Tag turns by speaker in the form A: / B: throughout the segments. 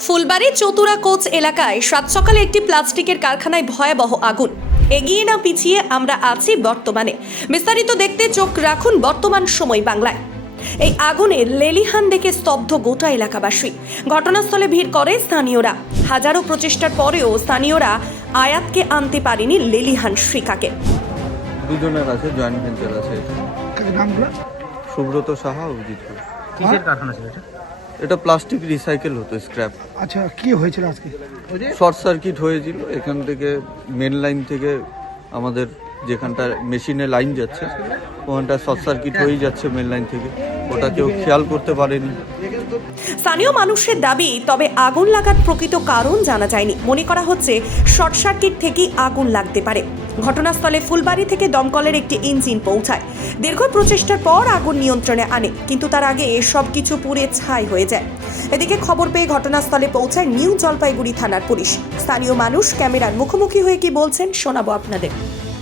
A: Phulbari চতুরা coach এলাকায় সাত সকালে একটি প্লাস্টিকের কারখানায় ভয়াবহ আগুন। এগিয়ে না পিছিয়ে আমরা আছি বর্তমানে। বিস্তারিত দেখতে চোখ রাখুন বর্তমান সময় বাংলায়। এই আগুনে লেলিহান দেখে স্তব্ধ গোটা এলাকাবাসী। ঘটনাস্থলে ভিড় করে স্থানীয়রা। হাজারো প্রচেষ্টার পরেও স্থানীয়রা আয়াতকে আনতে পারেনি লেলিহান শিখাকে।
B: দুজনের আছে, জয়েন্ট ভেঞ্চার আছে।
C: নামগুলো
B: সুব্রত সাহা, অভিজিৎ ঘোষ।
D: কিসের কারখানা ছিল এটা?
B: এটা প্লাস্টিক রিসাইকেল হতো, স্ক্র্যাপ।
C: আচ্ছা, কি হয়েছিল আজকে?
B: শর্ট সার্কিট হয়েছিল। এখান থেকে মেন লাইন থেকে আমাদের যেখানটা মেশিনে লাইন যাচ্ছে ওখানটা শর্ট সার্কিট হয়ে যাচ্ছে মেন লাইন থেকে, ওটা কেউ খেয়াল করতে পারেনি।
A: স্থানীয় মানুষের দাবি, তবে আগুন লাগার প্রকৃত কারণ জানা যায়নি। মনে করা হচ্ছে শর্ট সার্কিট থেকেই আগুন লাগতে পারে। ঘটনাস্থলে ফুলবাড়ী থেকে দমকলের একটি ইঞ্জিন পৌঁছায়। দীর্ঘ প্রচেষ্টার পর আগুন নিয়ন্ত্রণে আনে, কিন্তু তার আগে সব কিছু পুড়ে ছাই হয়ে যায়। এদিকে খবর পেয়ে ঘটনাস্থলে পৌঁছায় নিউ জলপাইগুড়ি থানার পুলিশ। স্থানীয় মানুষ ক্যামেরার মুখোমুখি হয়ে কি বলছেন শোনাবো আপনাদের।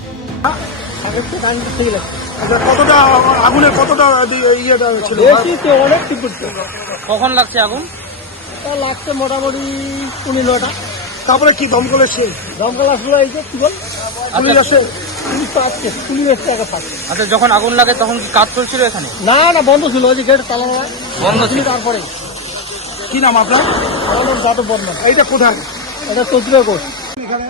C: কতটা আগুনের কতটা ইয়েটা ছিল?
D: অনেক কখন লাগছে আগুন?
E: লাগছে মোটামুটি 15টা।
C: তারপরে কি দমকল এসছে?
E: দমকল আসলো, এই যে কি বল
C: পুলিশ আসে?
E: পুলিশ তো আসছে, পুলিশ এসছে আগে থাকছে।
D: আচ্ছা, যখন আগুন লাগে তখন কি কাজ চলছিল এখানে?
E: না না, বন্ধ ছিল, ওই যে গেট তালা
D: বন্ধ ছিল।
E: তারপরে
C: কি নাম আপনার?
E: আমার যাদব বর্মন।
C: এইটা কোথায়?
E: এটা চতুরা কোচ।
C: এখানে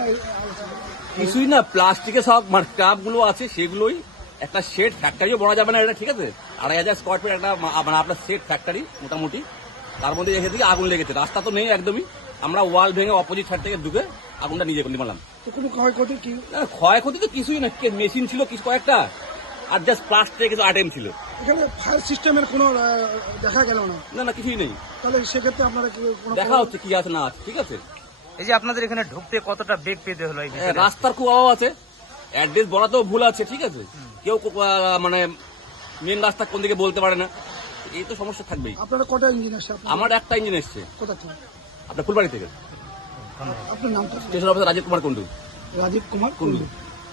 F: কিছুই না, প্লাস্টিকের সব স্ক্র্যাপ গুলো আছে, সেগুলোই একটা শেড ফ্যাক্টরিও বলা যাবে না এটা, ঠিক আছে? 2500 স্কোয়ার ফিট একটা মানে আপনার শেড ফ্যাক্টরি মোটামুটি। তার মধ্যে এসে থেকে আগুন লেগেছে। রাস্তা তো নেই একদমই, আমরা ওয়াল ভেঙে অপোজিট সাইড থেকে ঢুকে আগুনটা নিজে নিলাম।
C: তো কোনো ক্ষয়ক্ষতি কি?
F: ক্ষয়ক্ষতি তো কিছুই না, মেশিন ছিল কিছু কয়েকটা, আর জাস্ট প্লাস্টিকের কিছু আইটেম ছিল।
C: এখানে ফায়ার সিস্টেমের কোনো দেখা গেল না?
F: না না, কিছুই নেই।
C: তাহলে সেক্ষেত্রে আপনারা কি কোনো
F: দেখা হচ্ছে কি আছে না আছে, ঠিক আছে?
D: এই যে আপনাদের এখানে ঢুকতে কতটা বেগ পেতে হলো এই বিষয়ে?
F: রাস্তার খুব অভাব আছে, অ্যাড্রেস বলাতেও ভুল আছে, ঠিক আছে? কেউ মানে মেন রাস্তা কোন দিকে বলতে পারে না, এই তো সমস্যা থাকবেই।
C: আপনারা কটা ইঞ্জিন আসছে?
F: আমার একটা ইঞ্জিন এসছে
C: কোথা থেকে?
F: আপনার ফুলবাড়ি থেকে,
C: আপনার নামটা?
F: Station officer Rajib Kumar Kundu.
C: রাজীব কুমার
F: কুন্ডু।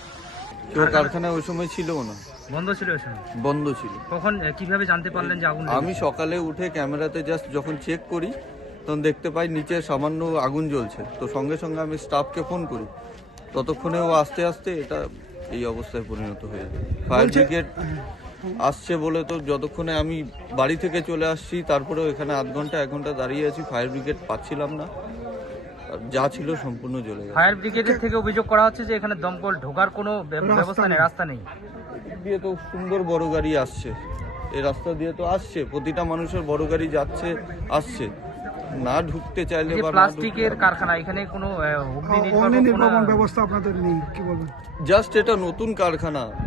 B: কেউ কারখানায় ওই সময় ছিল না,
D: বন্ধ ছিল ওই সময়?
B: বন্ধ ছিল।
D: কখন কিভাবে জানতে পারলেন যে আগুন
B: আমি সকালে উঠে ক্যামেরাতে জাস্ট যখন চেক করি তখন দেখতে পাই নিচে সামান্য আগুন জ্বলছে। তো সঙ্গে সঙ্গে আমি স্টাফকে ফোন করি, ততক্ষণে ও আস্তে আস্তে এটা এই অবস্থায় পরিণত হয়ে যায়। ফায়ার ব্রিগেড আসছে বলে তো যতক্ষণে আমি বাড়ি থেকে চলে আসছি, তারপরেও এখানে আধ ঘন্টা 1 ঘন্টা দাঁড়িয়ে আছি, ফায়ার ব্রিগেড পাচ্ছিলাম না। আর যা ছিল সম্পূর্ণ জ্বলে গেছে।
D: ফায়ার ব্রিগেডের থেকে অভিযোগ করা হচ্ছে যে এখানে দমকল ঢোকার কোনো ব্যবস্থা নেই, রাস্তা নেই।
B: এদিক দিয়ে তো সুন্দর বড় গাড়ি আসছে, এই রাস্তা দিয়ে তো আসছে, প্রতিটা মানুষের বড় গাড়ি যাচ্ছে আসছে। না ঢুকতে চাইলে বা
D: প্লাস্টিকের কারখানা, এখানে কোনো অগ্নি
C: অগ্নি
D: নির্বাপক
C: নির্বাপন ব্যবস্থা আপনাদের নেই, কি বলবেন?
B: জাস্ট এটা নতুন কারখানা,